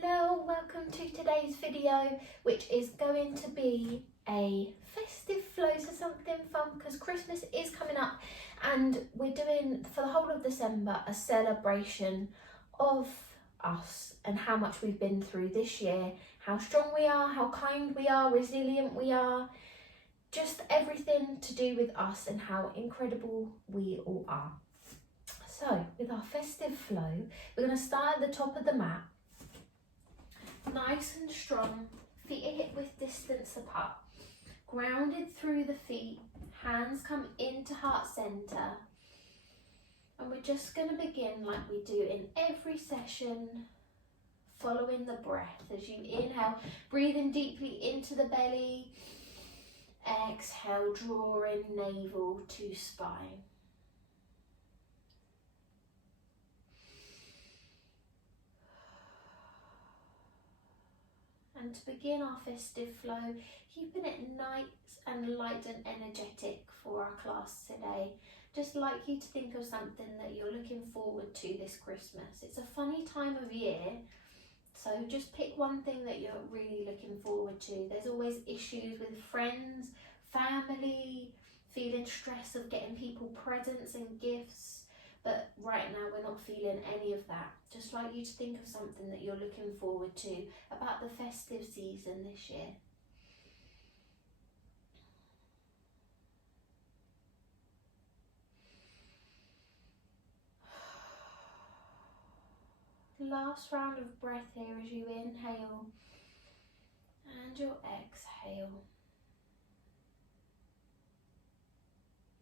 Hello, welcome to today's video, which is going to be a festive flow, so something fun because Christmas is coming up and we're doing for the whole of December a celebration of us and how much we've been through this year, how strong we are, how kind we are, resilient we are, just everything to do with us and how incredible we all are. So with our festive flow, we're going to start at the top of the mat. Nice and strong, feet are hip width distance apart, grounded through the feet, hands come into heart center, and we're just going to begin like we do in every session, following the breath as you inhale, breathing deeply into the belly, exhale, drawing navel to spine. And to begin our festive flow, keeping it nice and light and energetic for our class today. Just like you to think of something that you're looking forward to this Christmas. It's a funny time of year, so just pick one thing that you're really looking forward to. There's always issues with friends, family, feeling stress of getting people presents and gifts. But right now we're not feeling any of that. Just like you to think of something that you're looking forward to about the festive season this year. Last round of breath here as you inhale and your exhale.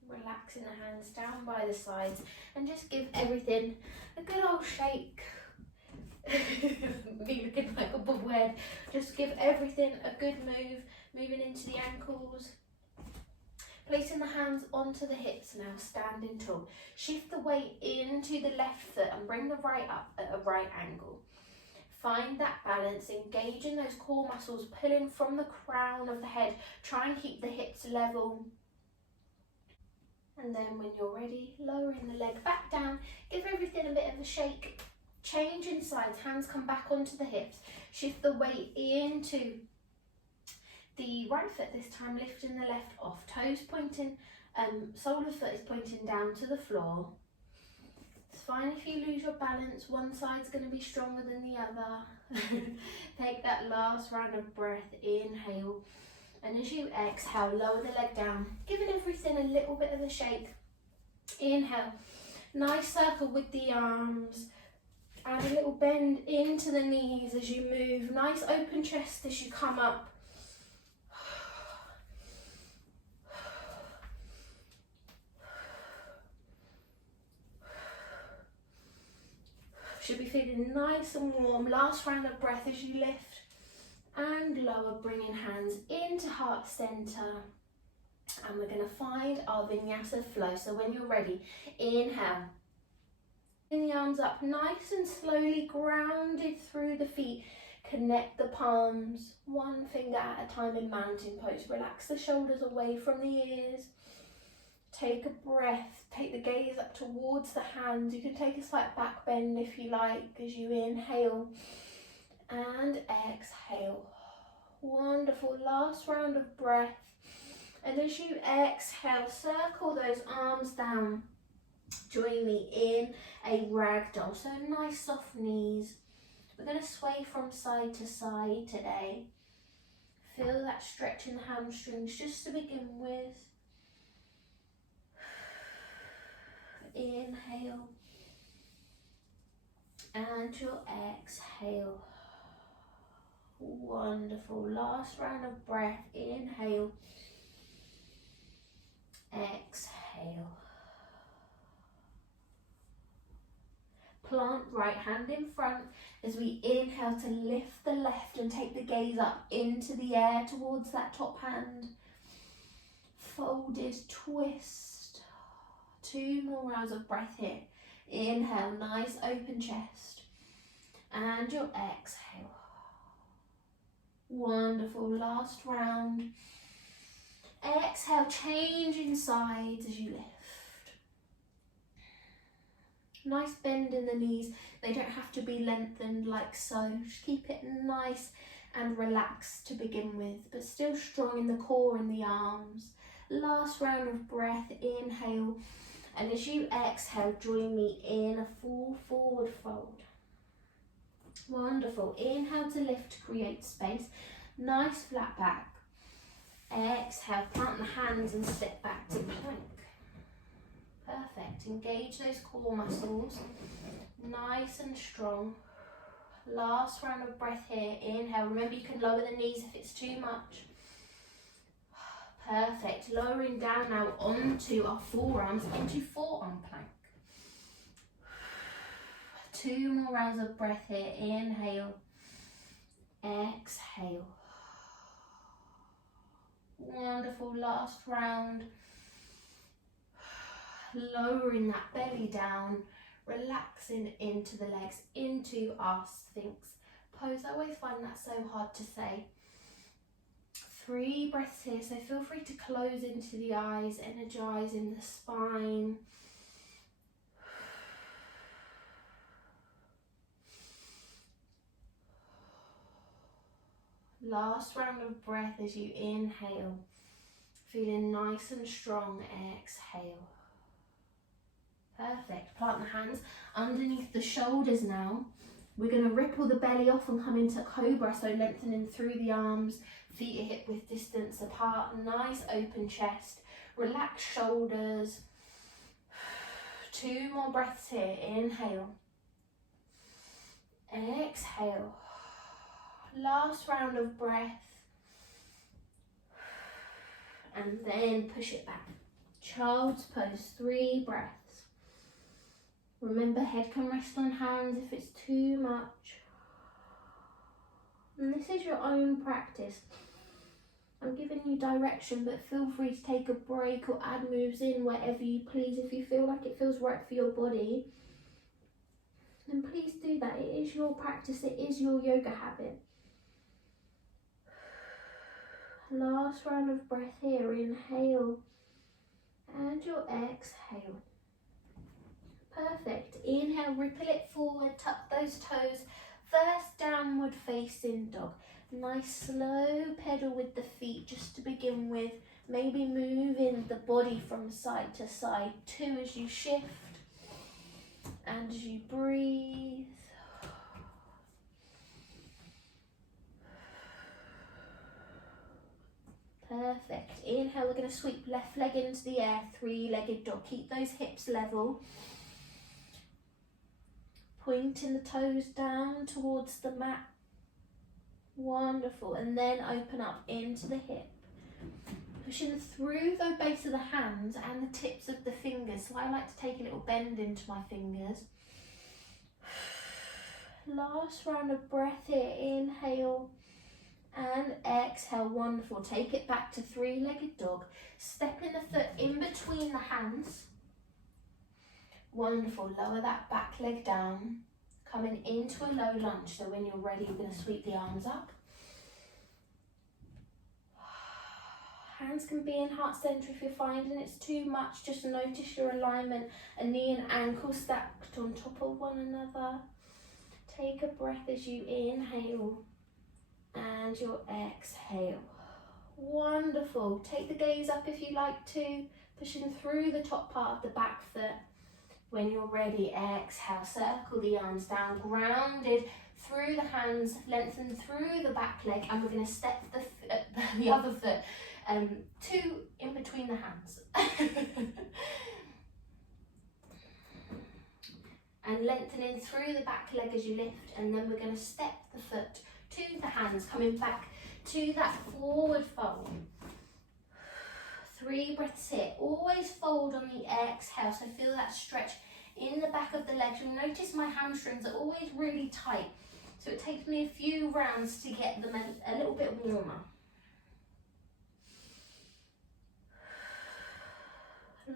Relaxing the hands down by the sides and just give everything a good old shake. Me looking like a bobblehead. Just give everything a good move, moving into the ankles. Placing the hands onto the hips now, standing tall. Shift the weight into the left foot and bring the right up at a right angle. Find that balance, engaging those core muscles, pulling from the crown of the head. Try and keep the hips level. And then when you're ready, lowering the leg back down, give everything a bit of a shake. Change in sides, hands come back onto the hips. Shift the weight into the right foot this time, lifting the left off. Toes pointing, sole of the foot is pointing down to the floor. It's fine if you lose your balance, one side's going to be stronger than the other. Take that last round of breath, inhale. And as you exhale, lower the leg down, giving everything a little bit of a shake. Inhale, nice circle with the arms. Add a little bend into the knees as you move. Nice open chest as you come up. Should be feeling nice and warm. Last round of breath as you lift and lower, bringing hands into heart center, and we're going to find our vinyasa flow. So when you're ready, inhale, bring the arms up nice and slowly, grounded through the feet. Connect the palms, one finger at a time in mountain pose. Relax the shoulders away from the ears. Take a breath, take the gaze up towards the hands. You can take a slight back bend if you like as you inhale and exhale. Wonderful, last round of breath. And as you exhale, circle those arms down. Join me in a ragdoll, so nice soft knees. We're going to sway from side to side today. Feel that stretch in the hamstrings just to begin with. Inhale and your exhale. Wonderful, last round of breath. Inhale, exhale. Plant right hand in front as we inhale to lift the left and take the gaze up into the air towards that top hand. Folded twist. 2 more rounds of breath here. Inhale, nice open chest. And your exhale. Wonderful, last round. Exhale, changing sides as you lift. Nice bend in the knees. They don't have to be lengthened like so. Just keep it nice and relaxed to begin with, but still strong in the core and the arms. Last round of breath, inhale. And as you exhale, join me in a full forward fold. Wonderful. Inhale to lift, to create space. Nice flat back. Exhale, plant the hands and step back to plank. Perfect. Engage those core muscles. Nice and strong. Last round of breath here. Inhale. Remember, you can lower the knees if it's too much. Perfect. Lowering down now onto our forearms into forearm plank. 2 more rounds of breath here. Inhale. Exhale. Wonderful. Last round. Lowering that belly down, relaxing into the legs, into our Sphinx pose. I always find that so hard to say. 3 breaths here, so feel free to close into the eyes, energizing the spine. Last round of breath as you inhale, feeling nice and strong. Exhale. Perfect. Plant the hands underneath the shoulders now. We're going to ripple the belly off and come into cobra, so lengthening through the arms, feet are hip width distance apart, nice open chest, relaxed shoulders. 2 more breaths here. Inhale. Exhale. Last round of breath. And then push it back. Child's pose, 3 breaths. Remember, head can rest on hands if it's too much. And this is your own practice. I'm giving you direction, but feel free to take a break or add moves in wherever you please. If you feel like it feels right for your body, then please do that. It is your practice, it is your yoga habit. Last round of breath here. Inhale and your exhale. Perfect. Inhale, ripple it forward, tuck those toes. First downward facing dog. Nice slow pedal with the feet just to begin with. Maybe moving the body from side to side. 2 as you shift and as you breathe. Perfect. Inhale, we're going to sweep left leg into the air, 3-legged dog. Keep those hips level. Pointing the toes down towards the mat. Wonderful. And then open up into the hip. Pushing through the base of the hands and the tips of the fingers. So I like to take a little bend into my fingers. Last round of breath here. Inhale and exhale. Wonderful. Take it back to 3-legged dog. Stepping the foot in between the hands. Wonderful. Lower that back leg down. Coming into a low lunge. So when you're ready, you're going to sweep the arms up. Hands can be in heart center if you're finding it's too much. Just notice your alignment. A knee and ankle stacked on top of one another. Take a breath as you inhale and your exhale. Wonderful. Take the gaze up if you like to. Pushing through the top part of the back foot. When you're ready, exhale, circle the arms down, grounded through the hands, lengthen through the back leg, and we're going to step the other foot 2 in between the hands. And lengthening through the back leg as you lift, and then we're going to step the foot to the hands, coming back to that forward fold. 3 breaths here. Always fold on the exhale, so feel that stretch in the back of the legs. You'll notice my hamstrings are always really tight, so it takes me a few rounds to get them a little bit warmer.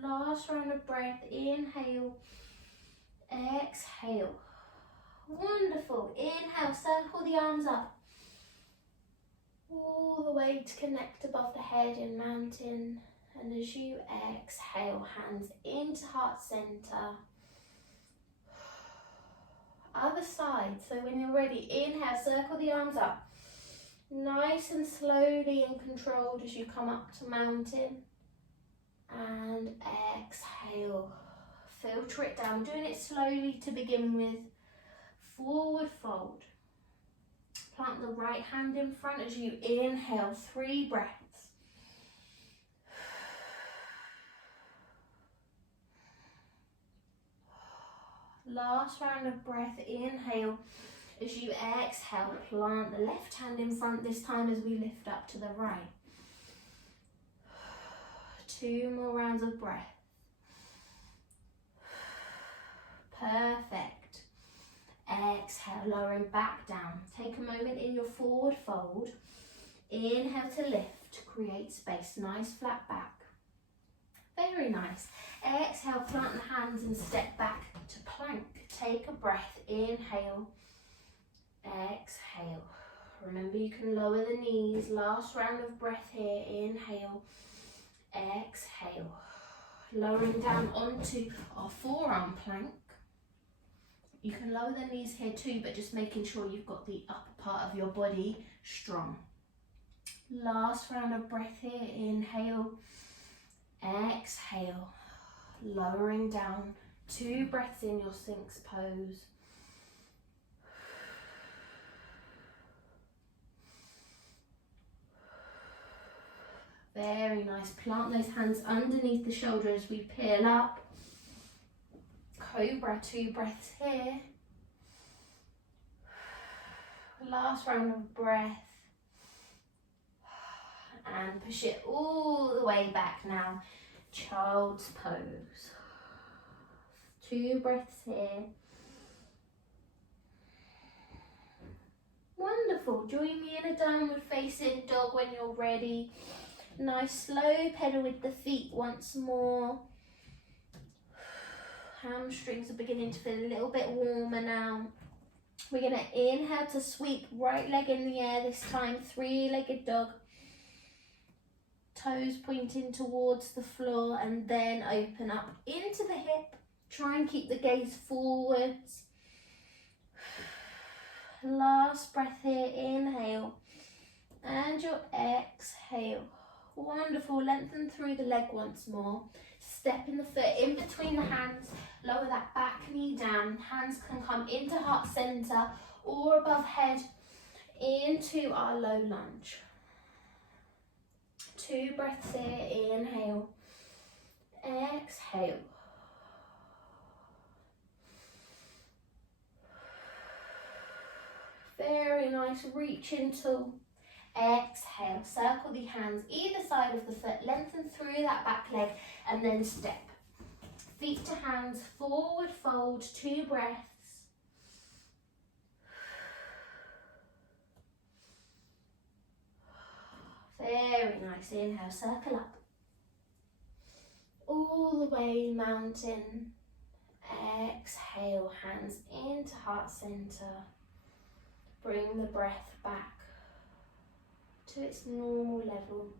Last round of breath. Inhale, exhale. Wonderful. Inhale, circle the arms up. All the way to connect above the head in mountain. And as you exhale, hands into heart center. Other side. So when you're ready, inhale, circle the arms up. Nice and slowly and controlled as you come up to mountain. And exhale. Filter it down. Doing it slowly to begin with. Forward fold. Plant the right hand in front as you inhale, 3 breaths. Last round of breath, inhale. As you exhale, plant the left hand in front this time as we lift up to the right. 2 more rounds of breath. Perfect. Exhale, lowering back down. Take a moment in your forward fold. Inhale to lift, create space, nice flat back. Very nice. Exhale, plant the hands and step back to plank. Take a breath, inhale, exhale. Remember you can lower the knees. Last round of breath here, inhale, exhale. Lowering down onto our forearm plank. You can lower the knees here too, but just making sure you've got the upper part of your body strong. Last round of breath here, inhale, exhale, lowering down, 2 breaths in your Sphinx pose. Very nice, plant those hands underneath the shoulder as we peel up. Cobra, 2 breaths here. Last round of breath. And push it all the way back now. Child's pose. 2 breaths here. Wonderful. Join me in a downward facing dog when you're ready. Nice slow pedal with the feet once more. Hamstrings are beginning to feel a little bit warmer now. We're going to inhale to sweep right leg in the air this time. 3-legged dog. Toes pointing towards the floor and then open up into the hip. Try and keep the gaze forwards. Last breath here, inhale. And your exhale. Wonderful, lengthen through the leg once more. Stepping the foot in between the hands, lower that back knee down. Hands can come into heart center or above head into our low lunge. 2 breaths here, inhale, exhale. Very nice, reach into, exhale, circle the hands either side of the foot, lengthen through that back leg and then step. Feet to hands, forward fold, 2 breaths. Very nice, inhale, circle up. All the way, mountain. Exhale, hands into heart center. Bring the breath back to its normal level.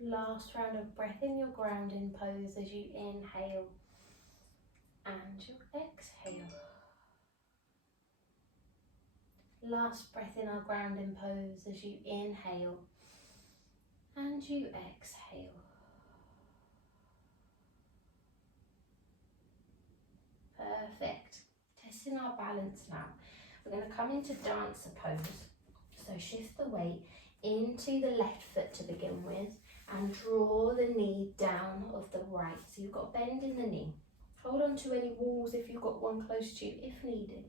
Last round of breath in your grounding pose as you inhale and you exhale. Last breath in our grounding pose as you inhale and you exhale. Perfect. Testing our balance now. We're going to come into dancer pose. So shift the weight into the left foot to begin with and draw the knee down of the right. So you've got a bend in the knee. Hold on to any walls if you've got one close to you if needed.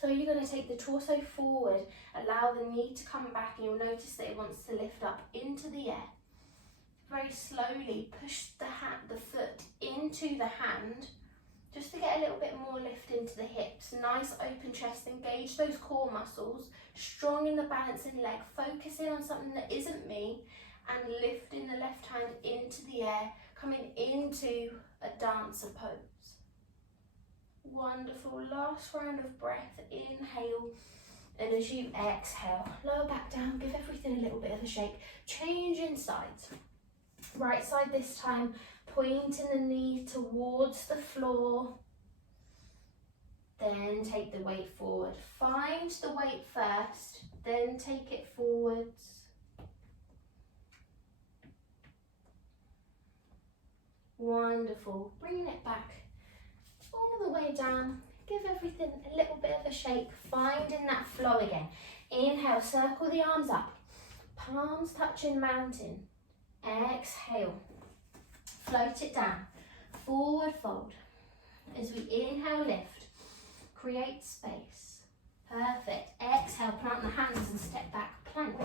So you're going to take the torso forward, allow the knee to come back and you'll notice that it wants to lift up into the air. Very slowly push the foot into the hand just to get a little bit more lift into the hips. Nice open chest, engage those core muscles, strong in the balancing leg, focusing on something that isn't me and lifting the left hand into the air, coming into a dancer pose. Wonderful, last round of breath, inhale, And as you exhale, lower back down, give everything a little bit of a shake. Changing sides. Right side this time, pointing the knee towards the floor. Then take the weight forward. Find the weight first, then take it forwards. Wonderful. Bringing it back all the way down. Give everything a little bit of a shake, finding that flow again. Inhale, circle the arms up. Palms touching mountain. Exhale. Float it down. Forward fold. As we inhale, lift. Create space. Perfect. Exhale, plant the hands and step back, plank.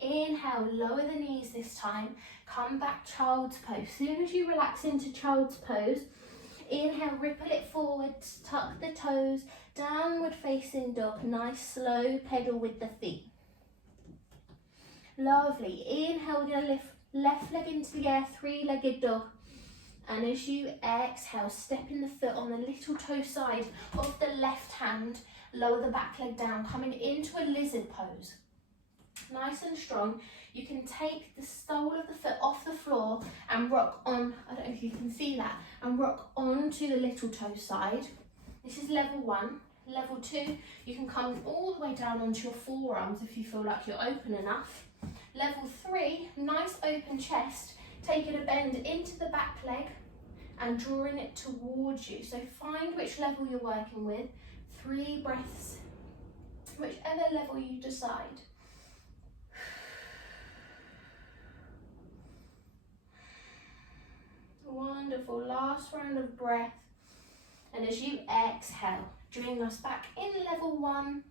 Inhale, lower the knees this time. Come back, child's pose. Soon as you relax into child's pose, inhale, ripple it forwards, tuck the toes, downward facing dog. Nice slow pedal with the feet. Lovely. Inhale, we're going to lift left leg into the air, three-legged dog. And as you exhale, stepping the foot on the little toe side of the left hand, lower the back leg down, coming into a lizard pose. Nice and strong. You can take the sole of the foot off the floor and rock on, I don't know if you can see that, and rock onto the little toe side. This is level 1. Level 2, you can come all the way down onto your forearms if you feel like you're open enough. Level 3, nice open chest, taking a bend into the back leg and drawing it towards you. So find which level you're working with. 3 breaths, whichever level you decide. Wonderful. Last round of breath. And as you exhale, bring us back in level 1.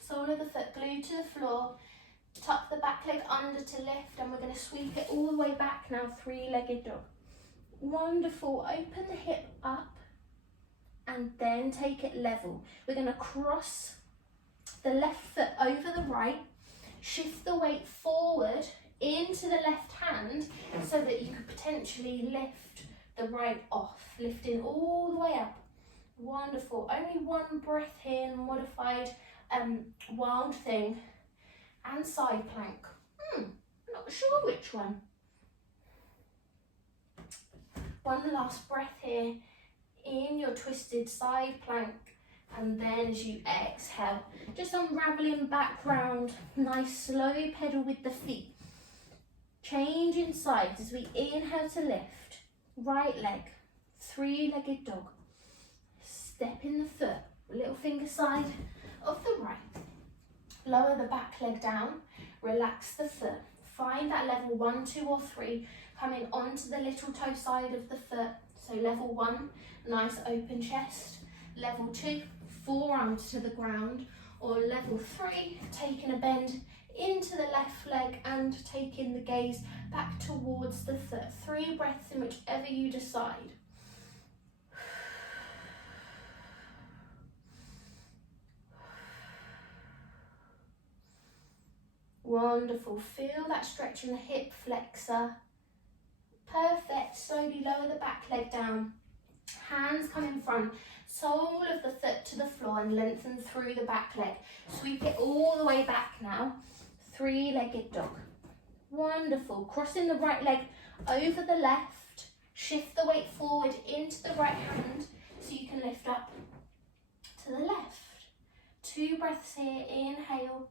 Sole of the foot glued to the floor. Tuck the back leg under to lift, and we're going to sweep it all the way back now, three-legged dog. Wonderful. Open the hip up and then take it level. We're going to cross the left foot over the right, shift the weight forward into the left hand so that you could potentially lift the right off, lifting all the way up. Wonderful. Only one breath here, modified wild thing and side plank. Not sure which one. One last breath here in your twisted side plank, and then as you exhale, just unraveling back round. Nice slow pedal with the feet. Changing sides as we inhale to lift. Right leg, three-legged dog. Step in the foot, little finger side of the right. Lower the back leg down, relax the foot. Find that level 1, 2 or 3 coming onto the little toe side of the foot. So level 1, nice open chest. Level 2, forearms to the ground. Or level 3, taking a bend into the left leg and taking the gaze back towards the foot. 3 breaths in whichever you decide. Wonderful. Feel that stretch in the hip flexor. Perfect. Slowly lower the back leg down. Hands come in front. Sole of the foot to the floor and lengthen through the back leg. Sweep it all the way back now. Three-legged dog. Wonderful. Crossing the right leg over the left. Shift the weight forward into the right hand so you can lift up to the left. 2 breaths here. Inhale.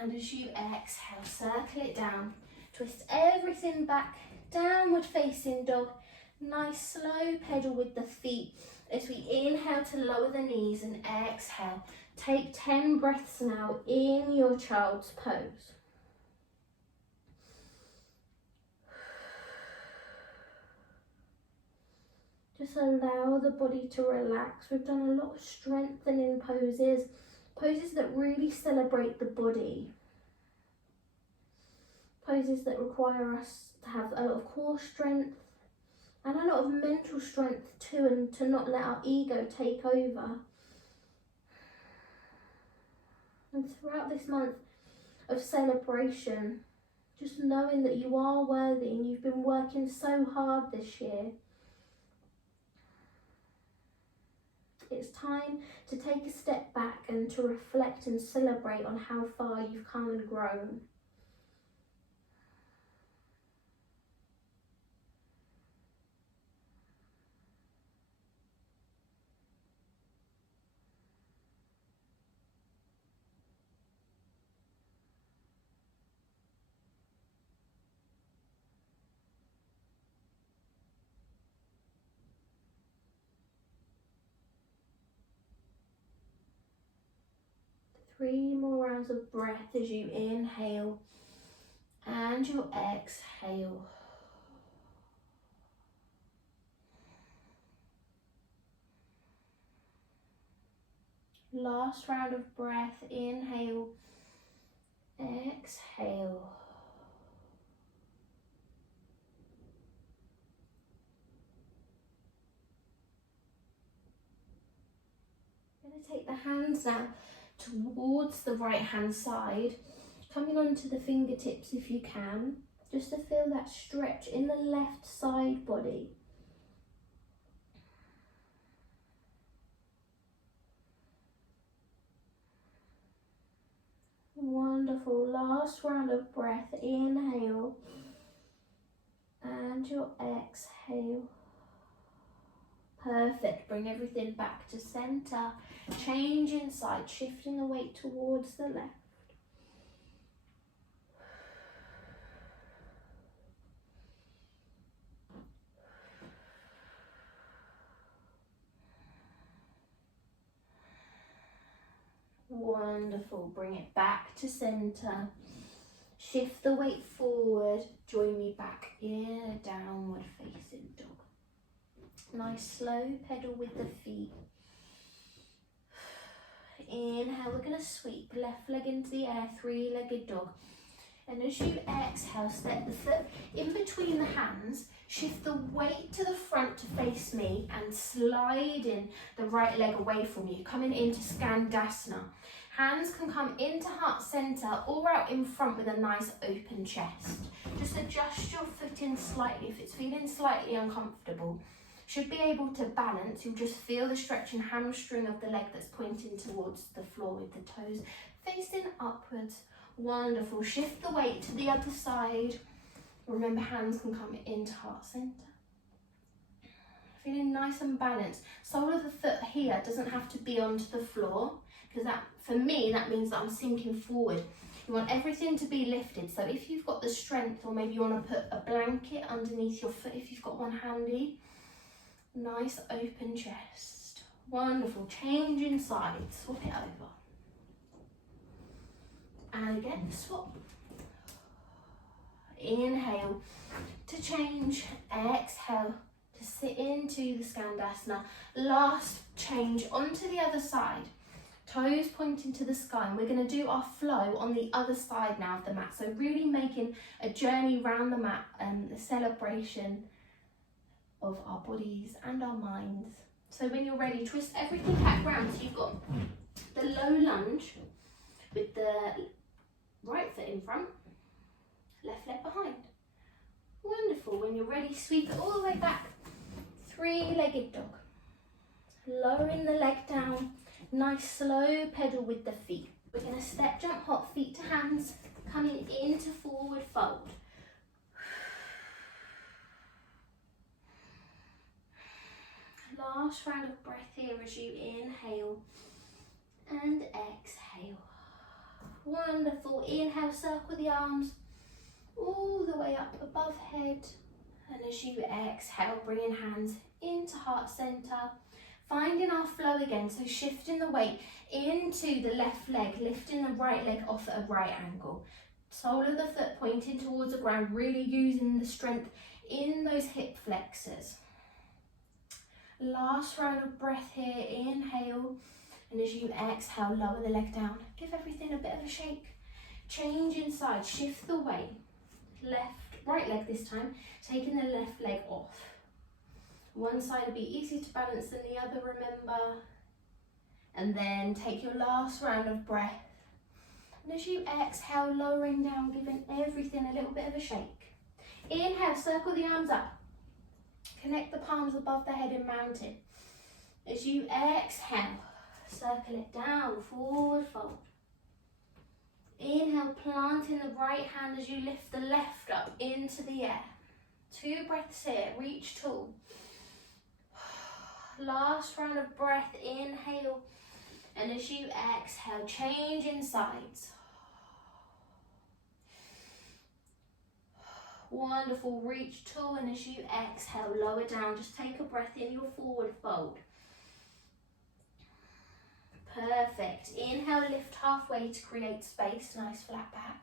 And as you exhale, circle it down. Twist everything back. Downward facing dog. Nice slow pedal with the feet. As we inhale to lower the knees and exhale. Take 10 breaths now in your child's pose. Just allow the body to relax. We've done a lot of strengthening poses. Poses that really celebrate the body. Poses that require us to have a lot of core strength and a lot of mental strength too, and to not let our ego take over. And throughout this month of celebration, just knowing that you are worthy and you've been working so hard this year. It's time to take a step back and to reflect and celebrate on how far you've come and grown. Three more rounds of breath as you inhale and you exhale. Last round of breath, inhale, exhale. I'm going to take the hands now towards the right hand side, coming onto the fingertips if you can, just to feel that stretch in the left side body. Wonderful. Last round of breath, inhale and your exhale. Perfect. Bring everything back to center. Change inside, shifting the weight towards the left. Wonderful. Bring it back to center. Shift the weight forward. Join me back in a downward facing dog. Nice slow pedal with the feet. Inhale, we're going to sweep left leg into the air, three-legged dog. And as you exhale, step the foot in between the hands, shift the weight to the front to face me and slide in the right leg away from you, coming into Skandasana. Hands can come into heart center or out in front with a nice open chest. Just adjust your foot in slightly if it's feeling slightly uncomfortable. Should be able to balance. You'll just feel the stretch and hamstring of the leg that's pointing towards the floor with the toes facing upwards. Wonderful. Shift the weight to the other side. Remember, hands can come into heart center. Feeling nice and balanced. Sole of the foot here doesn't have to be onto the floor, because that, for me, that means that I'm sinking forward. You want everything to be lifted. So if you've got the strength, or maybe you want to put a blanket underneath your foot if you've got one handy. Nice open chest. Wonderful. Change inside. Swap it over. And again, swap. Inhale to change. Exhale to sit into the Skandasana. Last change onto the other side. Toes pointing to the sky. And we're going to do our flow on the other side now of the mat. So really making a journey around the mat and the celebration of our bodies and our minds. So when you're ready, twist everything back round. So you've got the low lunge with the right foot in front, left leg behind. Wonderful. When you're ready, sweep it all the way back. Three-legged dog. Lowering the leg down. Nice slow pedal with the feet. We're going to step, jump, hop, feet to hands, coming into forward fold. Last round of breath here as you inhale and exhale. Wonderful. Inhale, circle the arms all the way up above head. And as you exhale, bringing hands into heart center. Finding our flow again, so shifting the weight into the left leg, lifting the right leg off at a right angle. Sole of the foot pointing towards the ground, really using the strength in those hip flexors. Last round of breath here, inhale, and as you exhale, lower the leg down. Give everything a bit of a shake. Change inside, shift the weight. Right leg this time, taking the left leg off. One side will be easier to balance than the other, remember. And then take your last round of breath. And as you exhale, lowering down, giving everything a little bit of a shake. Inhale, circle the arms up. Connect the palms above the head in mountain. As you exhale, circle it down, forward fold. Inhale, planting the right hand as you lift the left up into the air. 2 breaths here, reach tall. Last round of breath, inhale, and as you exhale, change in sides. Wonderful, reach tall, and as you exhale, lower down, just take a breath in your forward fold. Perfect. Inhale, lift halfway to create space, nice flat back.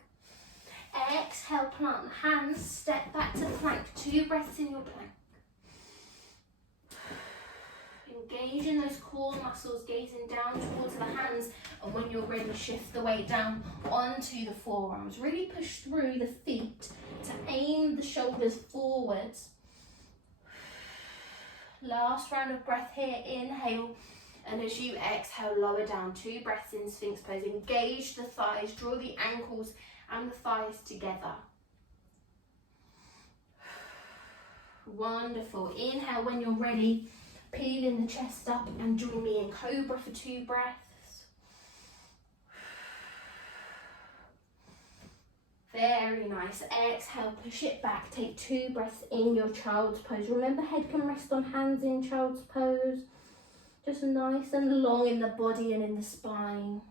Exhale, plant the hands, step back to plank, 2 breaths in your plank. Engage in those core muscles, gazing down towards the hands, and when you're ready, shift the weight down onto the forearms. Really push through the feet to aim the shoulders forwards. Last round of breath here, inhale. And as you exhale, lower down, 2 breaths in Sphinx pose. Engage the thighs, draw the ankles and the thighs together. Wonderful. Inhale when you're ready, peeling the chest up and join me in Cobra for 2 breaths. Very nice. Exhale, push it back, take 2 breaths in your child's pose. Remember, head can rest on hands in child's pose. Just nice and long in the body and in the spine.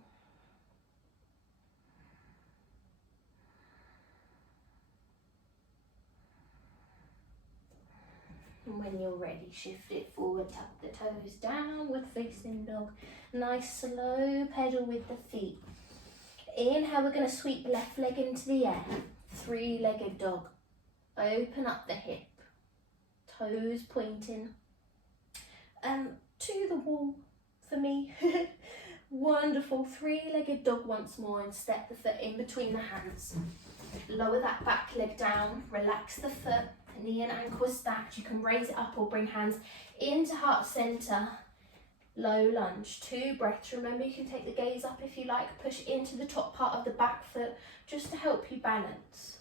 And when you're ready, shift it forward, tuck the toes, downward facing dog. Nice slow pedal with the feet. Inhale, we're going to sweep left leg into the air. 3-legged dog. Open up the hip. Toes pointing. To the wall for me. Wonderful. 3-legged dog once more, and step the foot in between the hands. Lower that back leg down, relax the foot, knee and ankle stacked. You can raise it up or bring hands into heart center. Low lunge, 2 breaths. Remember, you can take the gaze up if you like, push into the top part of the back foot just to help you balance.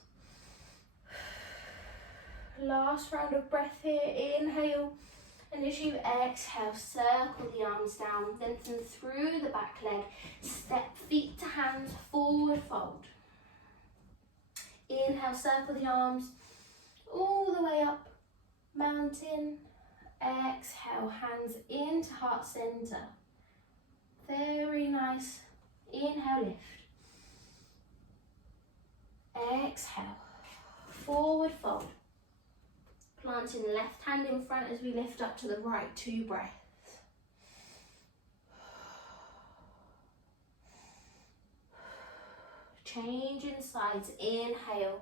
Last round of breath here, inhale. And as you exhale, circle the arms down, lengthen through the back leg, step feet to hands, forward fold. Inhale, circle the arms all the way up, mountain. Exhale, hands into heart center. Very nice. Inhale, lift. Exhale, forward fold. Planting the left hand in front as we lift up to the right, 2 breaths. Change in sides, inhale,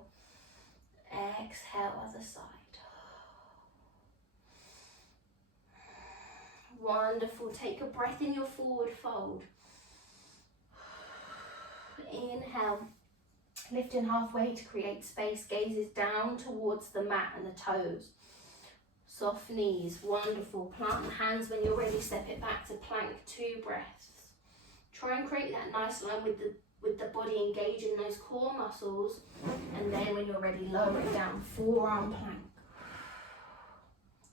exhale, other side. Wonderful, take a breath in your forward fold. Inhale. Lifting halfway to create space, gazes down towards the mat and the toes. Soft knees, wonderful. Plant the hands when you're ready, step it back to plank, 2 breaths. Try and create that nice line with the body, engaging those core muscles. And then when you're ready, lower it down, forearm plank.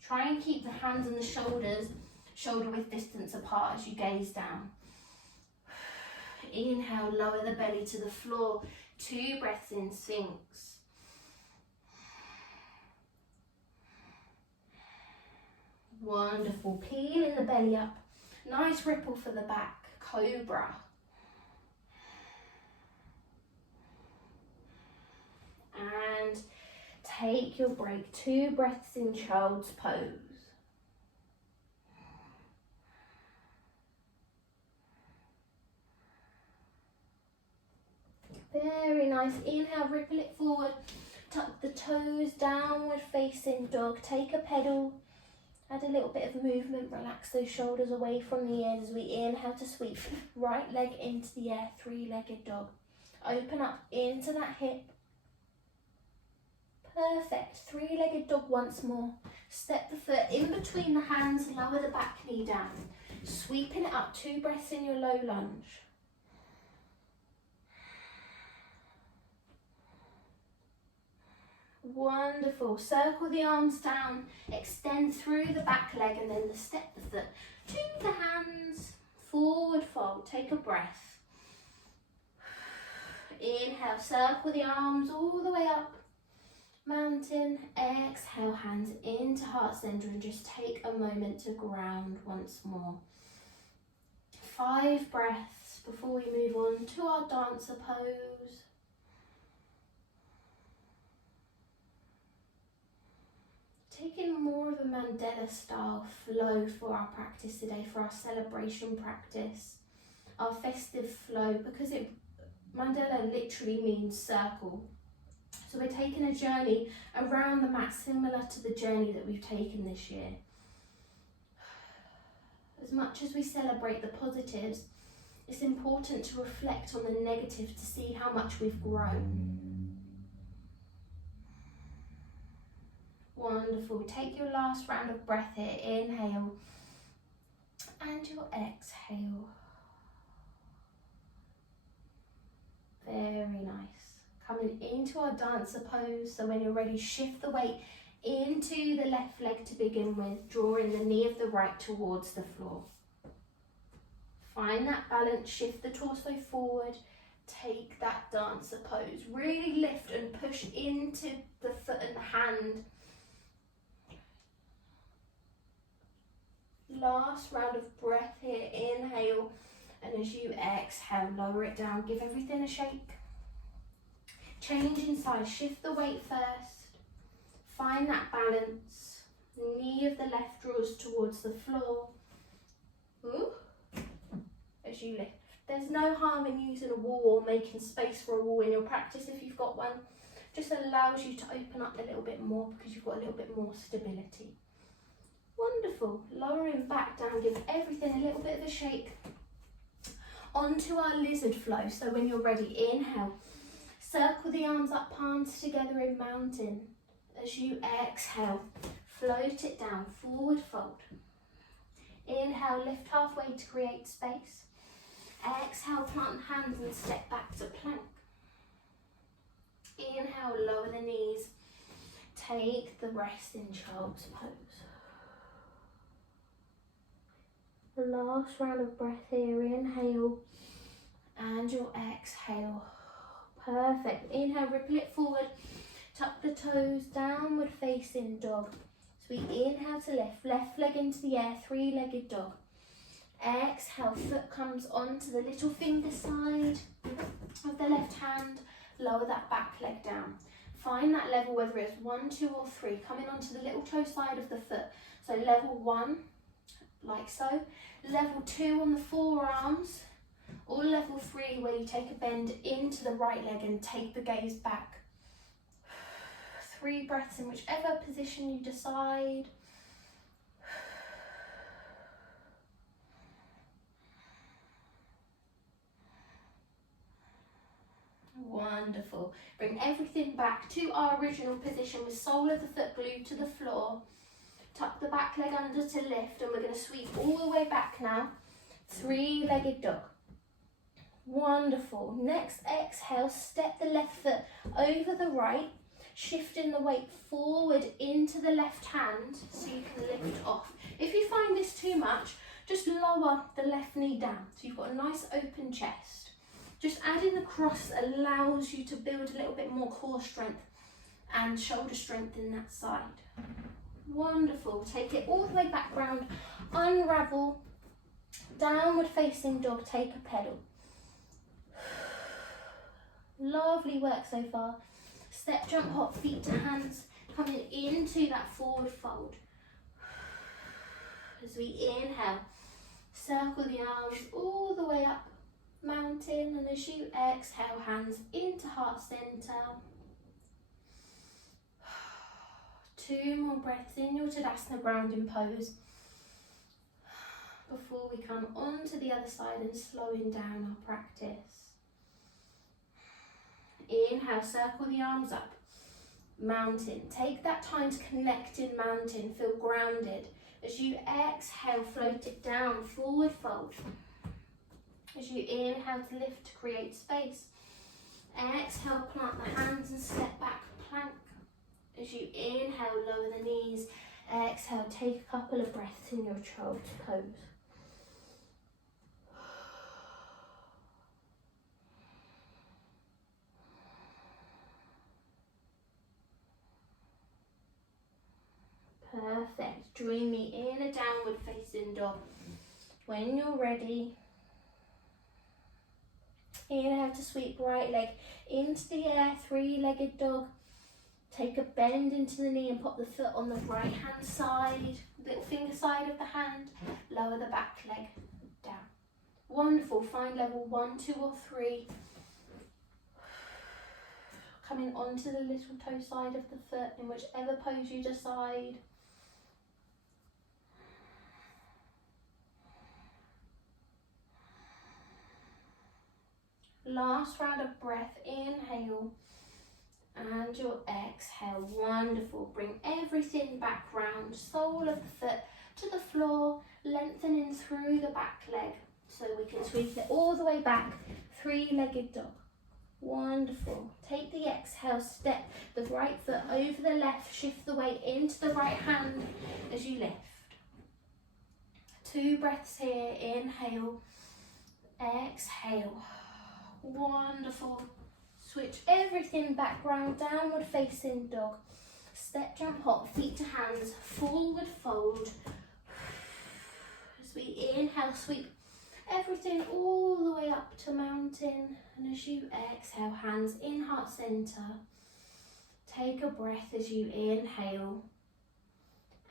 Try and keep the hands and the shoulders shoulder width distance apart as you gaze down. Inhale, lower the belly to the floor. 2 breaths in, Sphinx. Wonderful. Peeling the belly up. Nice ripple for the back. Cobra. And take your break. 2 breaths in child's pose. Very nice. Inhale, ripple it forward. Tuck the toes, downward facing dog. Take a pedal. Add a little bit of movement. Relax those shoulders away from the ears as we inhale to sweep. Right leg into the air, 3-legged dog. Open up into that hip. Perfect. 3-legged dog once more. Step the foot in between the hands. Lower the back knee down. Sweeping it up. 2 breaths in your low lunge. Wonderful. Circle the arms down, extend through the back leg and then step the foot to the hands, forward fold. Take a breath. Inhale, circle the arms all the way up, mountain. Exhale, hands into heart center and just take a moment to ground once more. 5 breaths before we move on to our dancer pose. Taking more of a Mandela style flow for our practice today, for our celebration practice, our festive flow, because Mandela literally means circle. So we're taking a journey around the mat similar to the journey that we've taken this year. As much as we celebrate the positives, it's important to reflect on the negative to see how much we've grown. Wonderful. Take your last round of breath here. Inhale and your exhale. Very nice. Coming into our dancer pose. So when you're ready, shift the weight into the left leg to begin with, drawing the knee of the right towards the floor. Find that balance, shift the torso forward, take that dancer pose. Really lift and push into the foot and the hand. Last round of breath here. Inhale, and as you exhale, lower it down. Give everything a shake. Change in size, shift the weight first. Find that balance. Knee of the left draws towards the floor. Ooh. As you lift. There's no harm in using a wall or making space for a wall in your practice if you've got one. Just allows you to open up a little bit more because you've got a little bit more stability. Wonderful. Lowering back down, give everything a little bit of a shake. Onto our lizard flow. So when you're ready, inhale. Circle the arms up, palms together in mountain. As you exhale, float it down, forward fold. Inhale, lift halfway to create space. Exhale, plant hands and step back to plank. Inhale, lower the knees. Take the rest in child's pose. The last round of breath here. Inhale and your exhale. Perfect. Inhale, ripple it forward. Tuck the toes, downward facing dog. So we inhale to lift, left leg into the air, 3-legged dog. Exhale, foot comes onto the little finger side of the left hand. Lower that back leg down. Find that level, whether it's 1, 2 or 3, coming onto the little toe side of the foot. So level 1, like so. Level 2 on the forearms. Or level 3 where you take a bend into the right leg and take the gaze back. 3 breaths in whichever position you decide. Wonderful. Bring everything back to our original position with sole of the foot glued to the floor. Tuck the back leg under to lift, and we're going to sweep all the way back now. 3-legged dog. Wonderful. Next exhale, step the left foot over the right, shifting the weight forward into the left hand so you can lift off. If you find this too much, just lower the left knee down so you've got a nice open chest. Just adding the cross allows you to build a little bit more core strength and shoulder strength in that side. Wonderful. Take it all the way back round, unravel, downward facing dog, take a pedal. Lovely work so far. Step, jump, hop, feet to hands, coming into that forward fold. As we inhale, circle the arms all the way up, mountain, and as you exhale, hands into heart center. 2 more breaths in your Tadasana grounding pose before we come onto the other side and slowing down our practice. Inhale, circle the arms up, mountain. Take that time to connect in mountain, feel grounded. As you exhale, float it down, forward fold. As you inhale to lift to create space. Exhale, plant the hands and step back, plank. lower the knees. Exhale, take a couple of breaths in your child's pose. Perfect. Join me in a downward facing dog. When you're ready, inhale to sweep right leg into the air, three-legged dog. Take a bend into the knee and pop the foot on the right hand side, little finger side of the hand. Lower the back leg down. Wonderful. Find level 1, 2 or 3. Coming onto the little toe side of the foot in whichever pose you decide. Last round of breath, inhale, and your exhale. Wonderful. Bring everything back round, sole of the foot to the floor, lengthening through the back leg so we can sweep it all the way back, three-legged dog. Wonderful. Take the exhale, step the right foot over the left, shift the weight into the right hand as you lift. 2 breaths here, inhale, exhale. Wonderful. Switch everything back round, downward facing dog. Step, jump, hop, feet to hands, forward fold. As we inhale, sweep everything all the way up to mountain. And as you exhale, hands in heart center. Take a breath as you inhale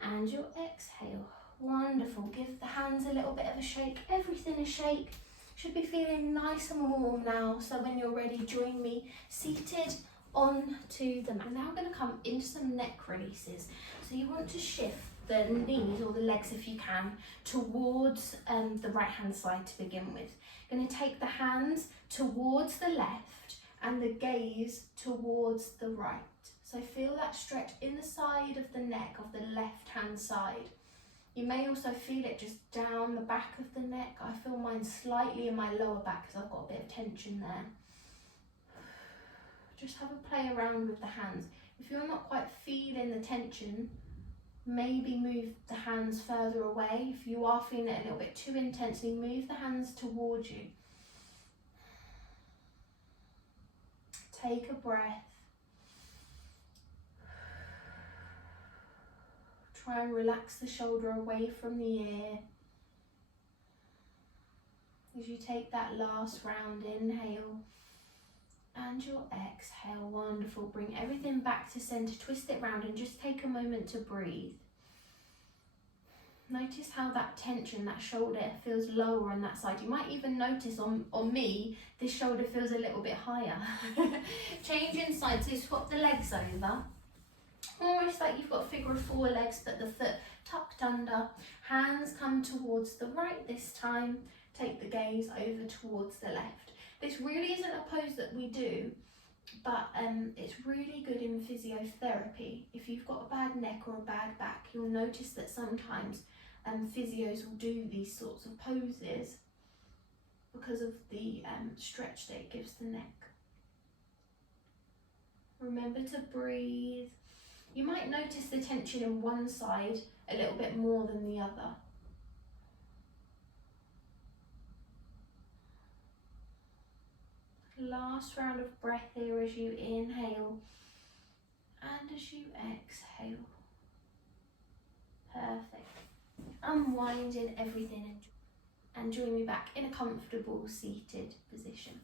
and you exhale. Wonderful. Give the hands a little bit of a shake. Everything a shake. Should be feeling nice and warm now. So when you're ready, join me seated onto the mat. Now I'm going to come into some neck releases. So you want to shift the knees or the legs if you can towards the right hand side to begin with. You're going to take the hands towards the left and the gaze towards the right. So feel that stretch in the side of the neck of the left hand side. You may also feel it just down the back of the neck. I feel mine slightly in my lower back because I've got a bit of tension there. Just have a play around with the hands. If you're not quite feeling the tension, maybe move the hands further away. If you are feeling it a little bit too intensely, move the hands towards you. Take a breath. Try and relax the shoulder away from the ear. As you take that last round, inhale and your exhale. Wonderful. Bring everything back to center, twist it round and just take a moment to breathe. Notice how that tension, that shoulder feels lower on that side. You might even notice on me, this shoulder feels a little bit higher. Changing sides, so swap the legs over. Almost like you've got a figure of 4 legs, but the foot tucked under. Hands come towards the right this time. Take the gaze over towards the left. This really isn't a pose that we do, but it's really good in physiotherapy. If you've got a bad neck or a bad back, you'll notice that sometimes physios will do these sorts of poses because of the stretch that it gives the neck. Remember to breathe. You might notice the tension in one side a little bit more than the other. Last round of breath here as you inhale and as you exhale. Perfect. Unwinding everything and join me back in a comfortable seated position.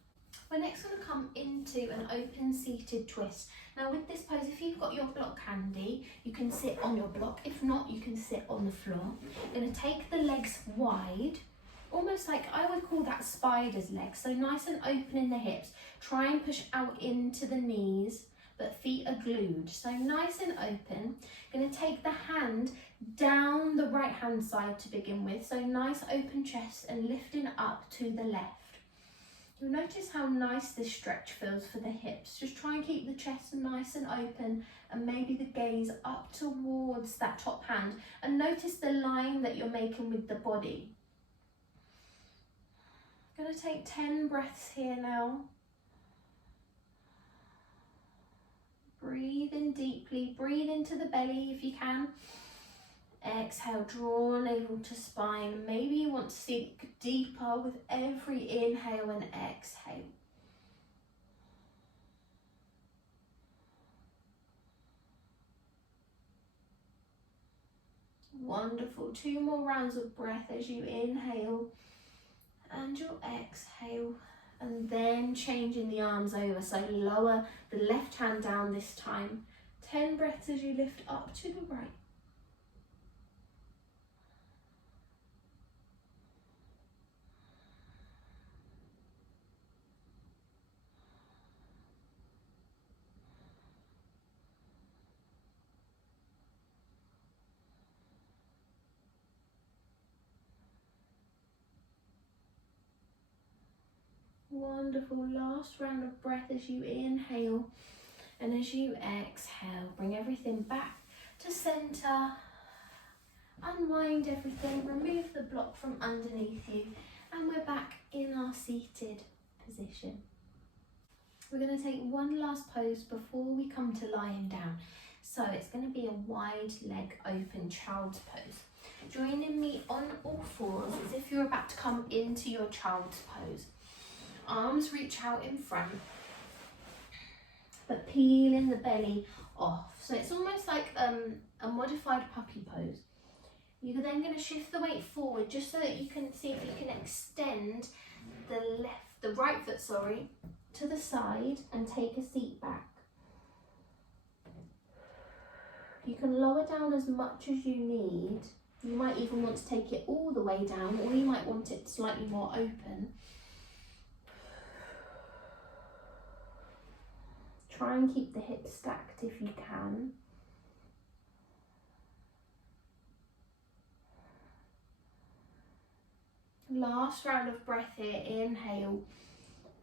We're next going to come into an open seated twist. Now with this pose, if you've got your block handy, you can sit on your block. If not, you can sit on the floor. You're going to take the legs wide, almost like I would call that spider's legs. So nice and open in the hips. Try and push out into the knees, but feet are glued. So nice and open. Going to take the hand down the right hand side to begin with. So nice open chest and lifting up to the left. You'll notice how nice this stretch feels for the hips. Just try and keep the chest nice and open and maybe the gaze up towards that top hand. And notice the line that you're making with the body. I'm going to take 10 breaths here now. Breathe in deeply. deeply. Breathe into the belly if you can. Exhale, draw navel to spine. Maybe you want to sink deeper with every inhale and exhale. Wonderful. 2 more rounds of breath as you inhale and you exhale. And then changing the arms over. So lower the left hand down this time. 10 breaths as you lift up to the right. Wonderful. Last round of breath as you inhale and as you exhale. Bring everything back to centre. Unwind everything. Remove the block from underneath you. And we're back in our seated position. We're going to take one last pose before we come to lying down. So it's going to be a wide leg open child's pose. Joining me on all fours as if you're about to come into your child's pose. Arms reach out in front, but peeling the belly off. So it's almost like a modified puppy pose. You're then going to shift the weight forward just so that you can see if you can extend the right foot, to the side and take a seat back. You can lower down as much as you need. You might even want to take it all the way down, or you might want it slightly more open. Try and keep the hips stacked if you can. Last round of breath here. Inhale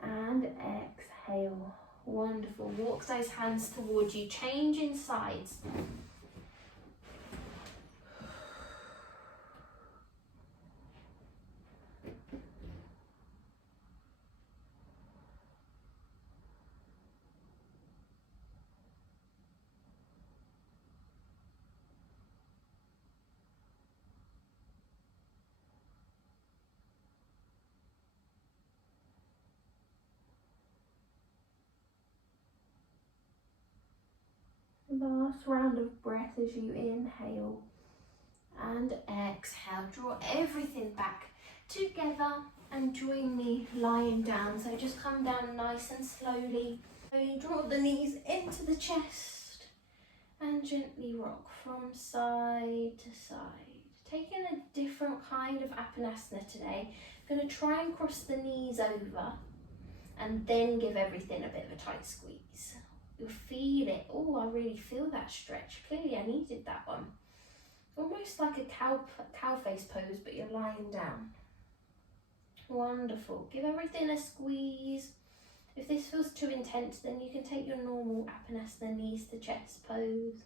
and exhale. Wonderful. Walk those hands towards you. Changing sides. Last round of breath as you inhale and exhale. Draw everything back together and join me lying down. So just come down nice and slowly. Draw the knees into the chest and gently rock from side to side. Taking a different kind of Apanasana today. I'm going to try and cross the knees over and then give everything a bit of a tight squeeze. You'll feel it. Oh, I really feel that stretch. Clearly I needed that one. Almost like a cow face pose, but you're lying down. Wonderful. Give everything a squeeze. If this feels too intense, then you can take your normal Apanasana knees to chest pose.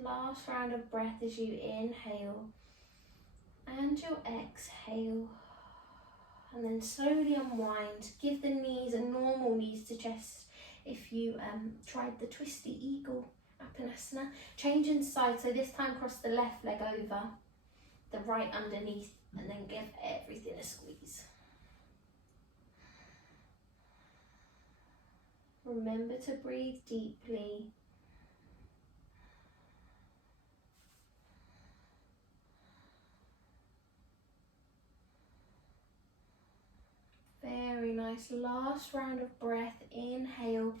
Last round of breath as you inhale and you exhale. And then slowly unwind. Give the knees a normal knees to chest. If you tried the twisty eagle Apanasana, changing side, so this time cross the left leg over, the right underneath, and then give everything a squeeze. Remember to breathe deeply. Very nice. Last round of breath. Inhale.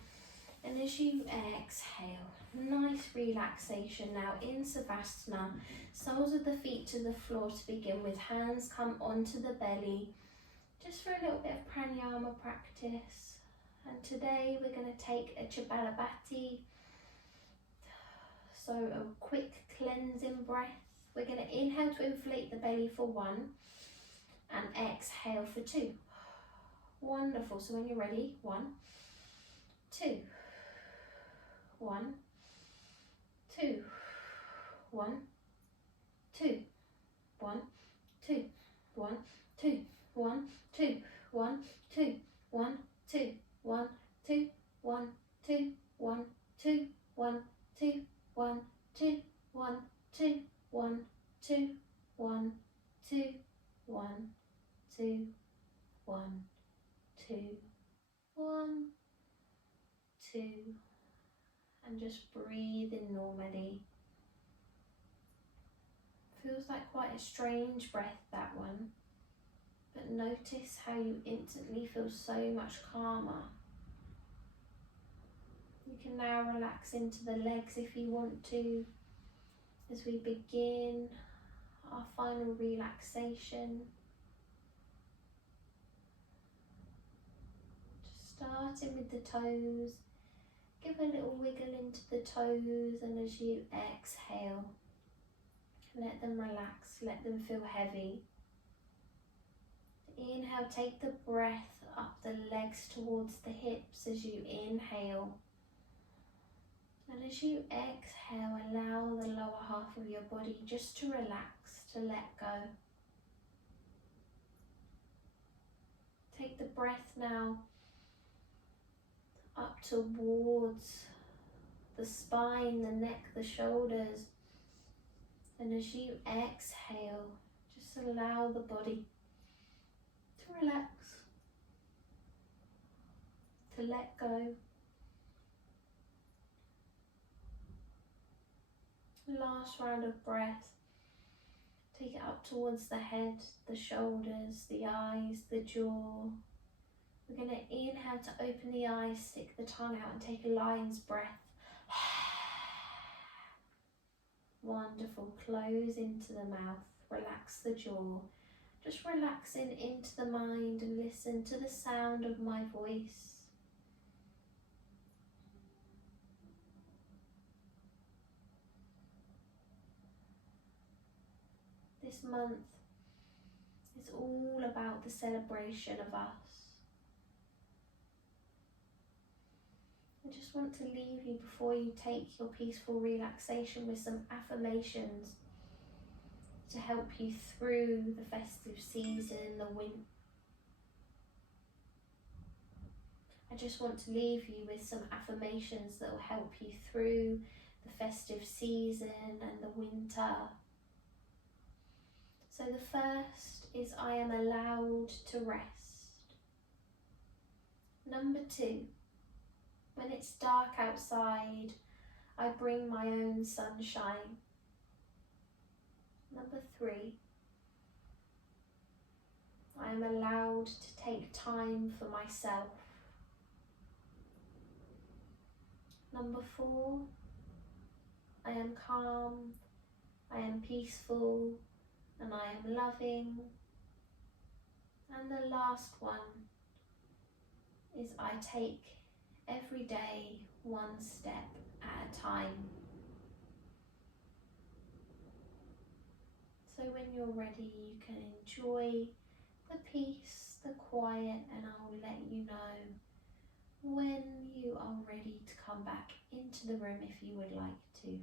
And as you exhale, nice relaxation now in Savasana. Soles of the feet to the floor to begin with. Hands come onto the belly. Just for a little bit of pranayama practice. And today we're going to take a Chabalabhati. So a quick cleansing breath. We're going to inhale to inflate the belly for 1 and exhale for 2. Wonderful. So when you're ready, 1, 2, 1, 2, 1, 2, 1, 2, 1, 2, 1, 2, 1, 2, 1, 2, 1, 2, 1, 2, 1, 2, 1, 2, 1, 2, 1, 2, 1, 2, 1, 2, 1, 2, 1, 2, 1, 2, and just breathe in normally. Feels like quite a strange breath, that one, but notice how you instantly feel so much calmer. You can now relax into the legs if you want to, as we begin our final relaxation. Just starting with the toes, give a little wiggle into the toes, and as you exhale, let them relax, let them feel heavy. Inhale, take the breath up the legs towards the hips as you inhale. And as you exhale, allow the lower half of your body just to relax, to let go. Take the breath now up towards the spine, the neck, the shoulders. And as you exhale, just allow the body to relax, to let go. Last round of breath. Take it up towards the head, the shoulders, the eyes, the jaw. We're going to inhale to open the eyes, stick the tongue out and take a lion's breath. Wonderful. Close into the mouth, relax the jaw. Just relaxing into the mind and listen to the sound of my voice. This month is all about the celebration of us. I just want to leave you before you take your peaceful relaxation with some affirmations to help you through the festive season, the winter. I just want to leave you with some affirmations that will help you through the festive season and the winter. So the first is, I am allowed to rest. Number 2, when it's dark outside, I bring my own sunshine. Number 3, I am allowed to take time for myself. Number 4, I am calm, I am peaceful, and I am loving. And the last one is, I take every day one step at a time. So when you're ready, you can enjoy the peace, the quiet, and I'll let you know when you are ready to come back into the room if you would like to.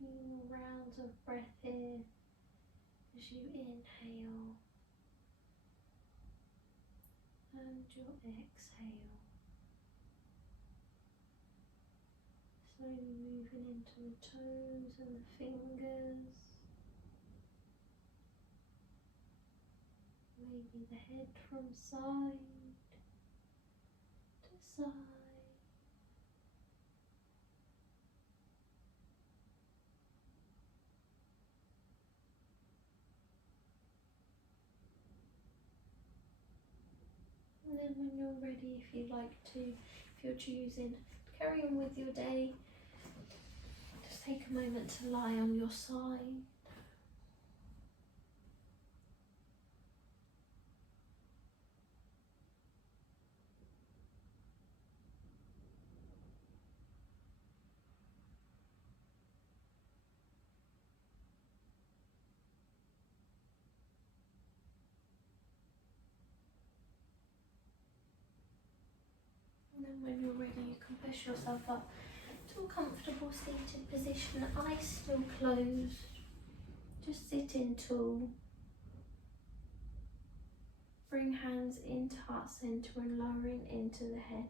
few more rounds of breath here as you inhale and your exhale. Slowly moving into the toes and the fingers. Maybe the head from side to side. And then when you're ready, if you'd like to, if you're choosing to carry on with your day, just take a moment to lie on your side. And then when you're ready, you can push yourself up to a comfortable seated position, eyes still closed, just sitting tall. Bring hands into heart centre and lowering into the head.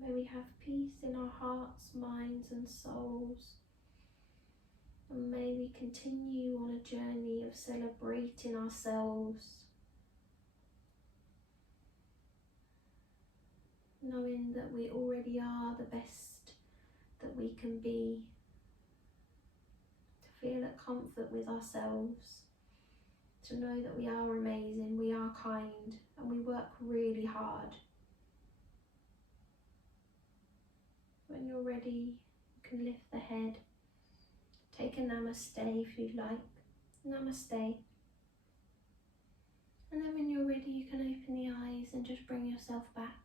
May we have peace in our hearts, minds and souls. And may we continue on a journey of celebrating ourselves, knowing that we already are the best that we can be, to feel at comfort with ourselves, to know that we are amazing, we are kind, and we work really hard. When you're ready, you can lift the head. Take a namaste if you'd like. Namaste. And then when you're ready, you can open the eyes and just bring yourself back.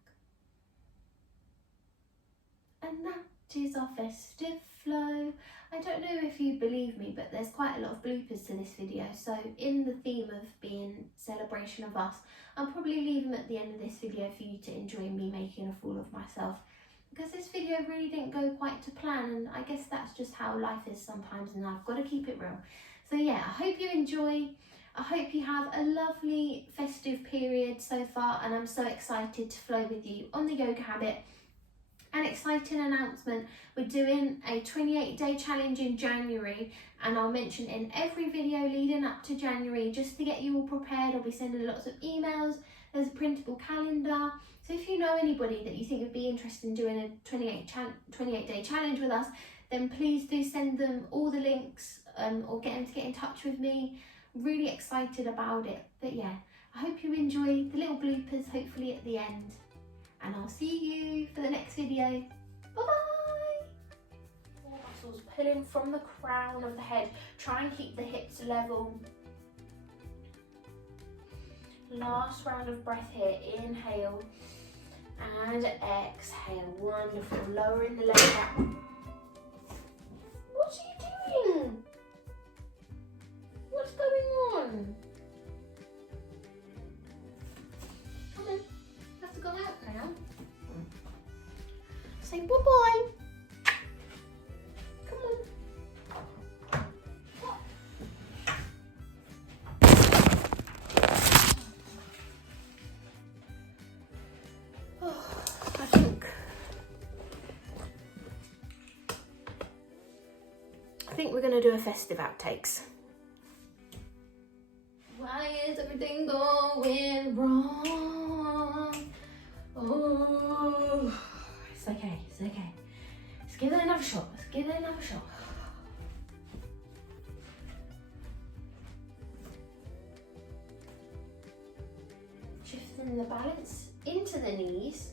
And that is our festive flow. I don't know if you believe me, but there's quite a lot of bloopers to this video. So in the theme of being celebration of us, I'll probably leave them at the end of this video for you to enjoy me making a fool of myself. Because this video really didn't go quite to plan, and I guess that's just how life is sometimes, and I've got to keep it real. So yeah, I hope you enjoy. I hope you have a lovely festive period so far, and I'm so excited to flow with you on the yoga habit. An exciting announcement, we're doing a 28-day challenge in January, and I'll mention in every video leading up to January just to get you all prepared. I'll be sending lots of emails. There's a printable calendar. So if you know anybody that you think would be interested in doing a 28-day challenge with us, then please do send them all the links or get them to get in touch with me. Really excited about it. But yeah, I hope you enjoy the little bloopers, hopefully at the end. And I'll see you for the next video. Bye-bye! Core muscles pulling from the crown of the head. Try and keep the hips level. Last round of breath here. Inhale and exhale. Wonderful. Lowering the leg back. What are you doing? What's going on? Come on. Have to go out now. Say bye-bye. Come on. I think we're going to do a festive outtakes. Why is everything going wrong? Oh, it's okay, it's okay. Let's give it another shot, let's give it another shot. Shifting the balance into the knees.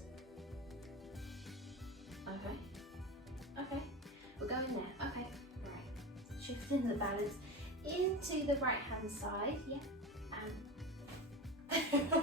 Okay, we're going there, okay, right. Shifting the balance into the right hand side, yeah, and